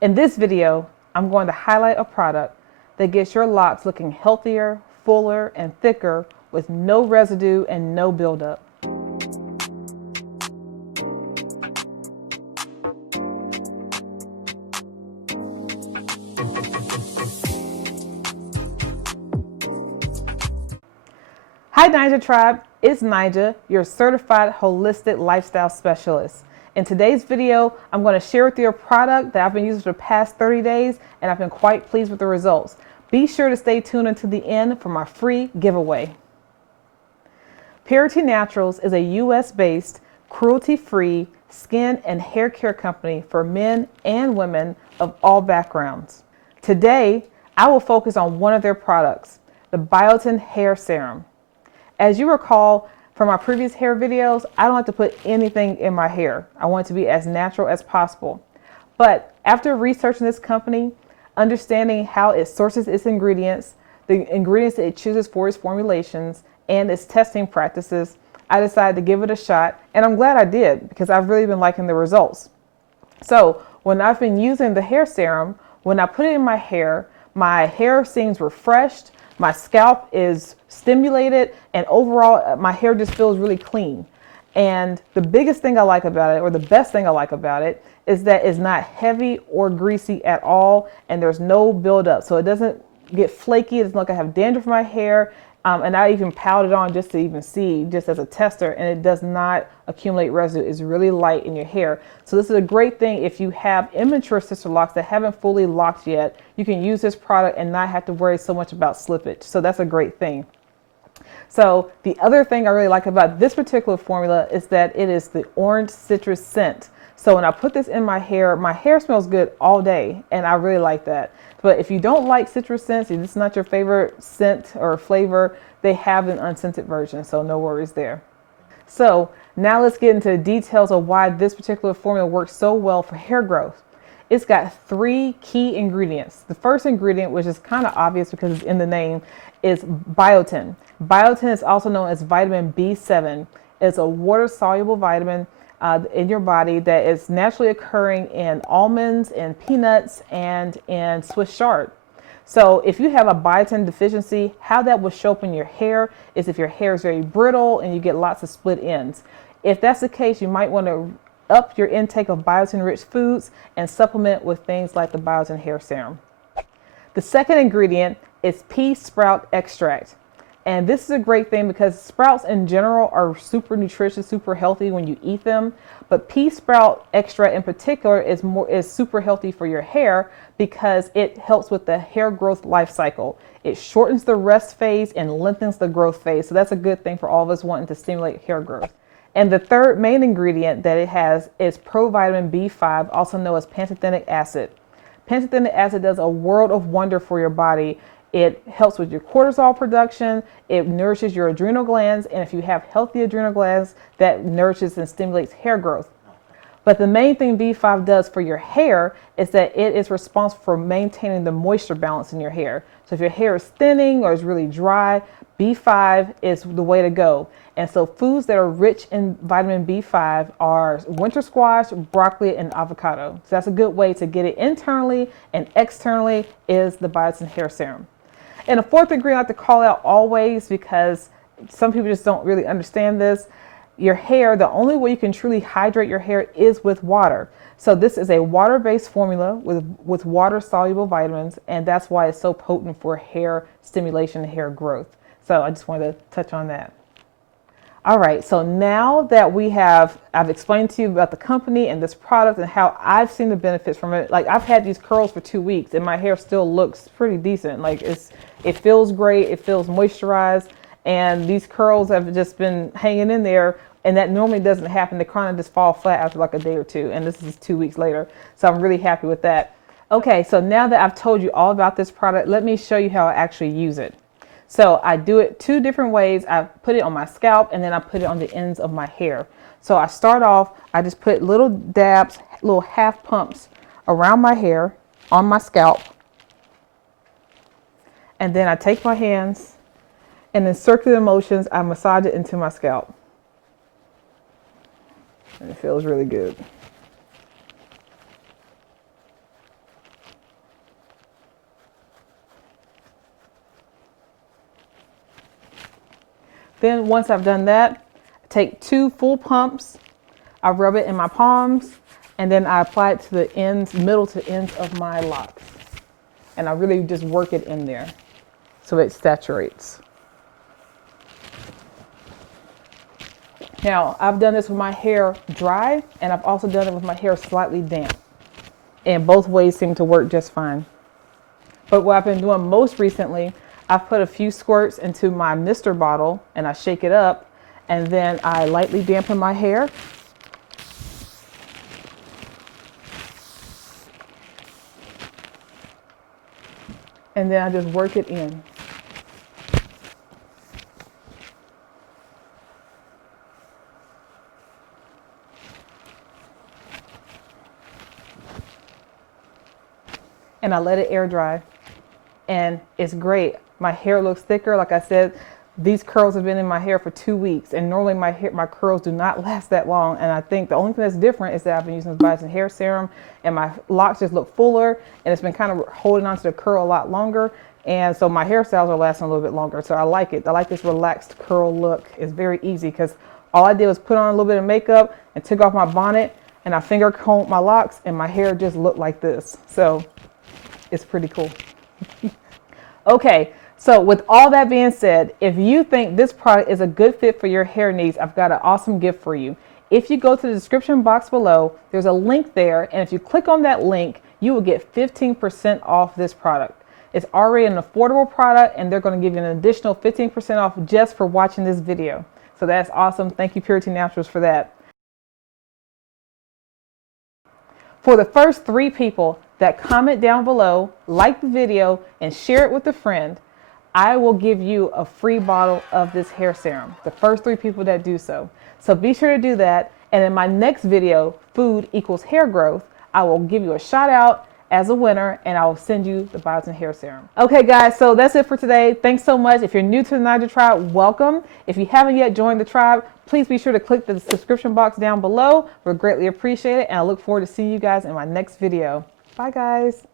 In this video, I'm going to highlight a product that gets your locks looking healthier, fuller, and thicker with no residue and no buildup. Hi Naija Tribe, it's Naija, your certified holistic lifestyle specialist. In today's video, I'm going to share with you a product that I've been using for the past 30 days and I've been quite pleased with the results. Be sure to stay tuned until the end for my free giveaway. Pureauty Naturals is a US-based, cruelty-free skin and hair care company for men and women of all backgrounds. Today, I will focus on one of their products, the Biotin Hair Serum. As you recall from my previous hair videos, I don't like to put anything in my hair. I want it to be as natural as possible. But after researching this company, understanding how it sources its ingredients, the ingredients that it chooses for its formulations, and its testing practices, I decided to give it a shot, and I'm glad I did because I've really been liking the results. So when I've been using the hair serum, when I put it in my hair seems refreshed, my scalp is stimulated, and overall my hair just feels really clean. And the biggest thing I like about it, or the best thing I like about it, is that it's not heavy or greasy at all, and there's no buildup. So it doesn't get flaky, it doesn't look like I have dandruff in my hair. And I even piled it on just to even see, just as a tester, and it does not accumulate residue. It's really light in your hair. So this is a great thing if you have immature sister locks that haven't fully locked yet. You can use this product and not have to worry so much about slippage. So that's a great thing. So the other thing I really like about this particular formula is that it is the orange citrus scent. So when I put this in my hair smells good all day, and I really like that. But if you don't like citrus scents, if this is not your favorite scent or flavor, they have an unscented version, so no worries there. So now let's get into the details of why this particular formula works so well for hair growth. It's got 3 key ingredients. The first ingredient, which is kind of obvious because it's in the name, is biotin. Biotin is also known as vitamin B7. It's a water-soluble vitamin in your body that is naturally occurring in almonds, in peanuts, and in Swiss chard. So if you have a biotin deficiency, how that will show up in your hair is if your hair is very brittle and you get lots of split ends. If that's the case, you might want to up your intake of biotin-rich foods and supplement with things like the Biotin Hair Serum. The second ingredient is pea sprout extract. And this is a great thing because sprouts in general are super nutritious, super healthy when you eat them. But pea sprout extract in particular is super healthy for your hair because it helps with the hair growth life cycle. It shortens the rest phase and lengthens the growth phase. So that's a good thing for all of us wanting to stimulate hair growth. And the third main ingredient that it has is provitamin B5, also known as pantothenic acid. Pantothenic acid does a world of wonder for your body. It helps with your cortisol production, it nourishes your adrenal glands, and if you have healthy adrenal glands, that nourishes and stimulates hair growth. But the main thing B5 does for your hair is that it is responsible for maintaining the moisture balance in your hair. So if your hair is thinning or is really dry, B5 is the way to go. And so foods that are rich in vitamin B5 are winter squash, broccoli, and avocado. So that's a good way to get it internally, and externally is the Biotin Hair Serum. And a fourth ingredient I like to call out always because some people just don't really understand this. Your hair, the only way you can truly hydrate your hair is with water. So this is a water-based formula with water-soluble vitamins, and that's why it's so potent for hair stimulation and hair growth. So I just wanted to touch on that. All right, so now that I've explained to you about the company and this product and how I've seen the benefits from it. Like I've had these curls for 2 weeks and my hair still looks pretty decent. Like it feels great, it feels moisturized, and these curls have just been hanging in there, and that normally doesn't happen. They kind of just fall flat after like a day or two, and this is 2 weeks later. So I'm really happy with that. Okay, so now that I've told you all about this product, let me show you how I actually use it. So I do it 2 different ways. I put it on my scalp and then I put it on the ends of my hair. So I start off, I just put little dabs, little half pumps around my hair on my scalp. And then I take my hands and in circular motions, I massage it into my scalp. And it feels really good. Then once I've done that, take 2 full pumps, I rub it in my palms, and then I apply it to the ends, middle to ends of my locks. And I really just work it in there so it saturates. Now, I've done this with my hair dry, and I've also done it with my hair slightly damp. And both ways seem to work just fine. But what I've been doing most recently, I've put a few squirts into my mister bottle, and I shake it up, and then I lightly dampen my hair. And then I just work it in. And I let it air dry. And it's great. My hair looks thicker. Like I said, these curls have been in my hair for 2 weeks, and normally my curls do not last that long. And I think the only thing that's different is that I've been using this Biotin hair serum, and my locks just look fuller, and it's been kind of holding onto the curl a lot longer. And so my hairstyles are lasting a little bit longer. So I like it. I like this relaxed curl look. It's very easy because all I did was put on a little bit of makeup and took off my bonnet, and I finger combed my locks, and my hair just looked like this. So it's pretty cool. Okay, so with all that being said, if you think this product is a good fit for your hair needs, I've got an awesome gift for you. If you go to the description box below, there's a link there, and if you click on that link, you will get 15% off this product. It's already an affordable product, and they're going to give you an additional 15% off just for watching this video. So that's awesome. Thank you, Pureauty Naturals, for that. For the first 3 people that comment down below, like the video, and share it with a friend, I will give you a free bottle of this hair serum. The first 3 people that do so. So be sure to do that. And in my next video, Food Equals Hair Growth, I will give you a shout out as a winner, and I will send you the Biotin hair serum. Okay guys, so that's it for today. Thanks so much. If you're new to the Naija tribe, welcome. If you haven't yet joined the tribe, please be sure to click the subscription box down below. We're greatly appreciated, and I look forward to seeing you guys in my next video. Bye guys.